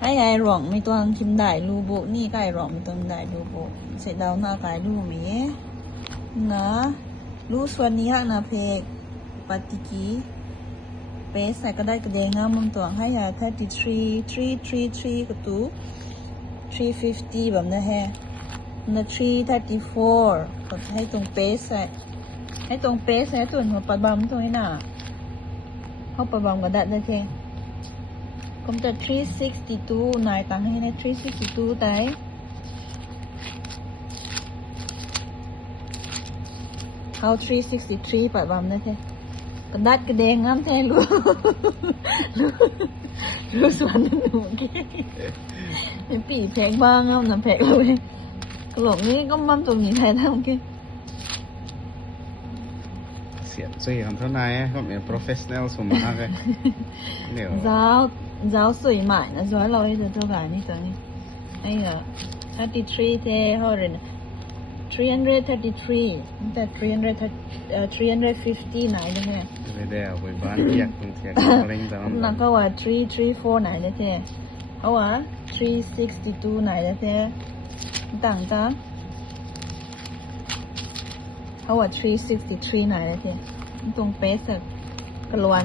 Hay ai rộng mi toàn chim đại lưu bộ ni cái rộng mi toàn đại lưu bộ sẽ đào na cái lưu mi na lưu xuân ni ha na phê patiki phê sai cái đại cái đèn ngam mông toàn hay là 33 333 cái tú 350 แบบนั้นแฮนะ334ก็ให้ตรงเป๊ะใส่ให้ตรงเป๊ะใส่ตัวหัวปลาบัมตรงนี้น่ะเขาปลาบัมก็ได้แค่ผมจะ362นายตังให้นะ362ได้เขา363ปลาบัมได้แค่กระดัดกระเดงงามแท้รู้ส่วนหนึ่งโอเคเป็นปีแพงบ้างเอาหนังแพงเลยกระโหลกนี้ก็มั่มตรงนี้แทนโอเคเสียใจของเท่านายเขาเป็น professional สมมากเลยเดี๋ยวgiáo水买นะ所以เราให้ตัวกันนี่ตัวนี้ไอ้33เท่าไหร่333แต่350ไหนเลยเนี่ยไปเดี๋ยวไปบ้านเรียกคนเสียงเร่งตามนั่นก็ว่า334ไหนเลยเท่เขาว่า362ไหนเลยเท่ต่างกันเขาว่า363ไหนเลยเท่ตรงเป๊ะสักกระลวน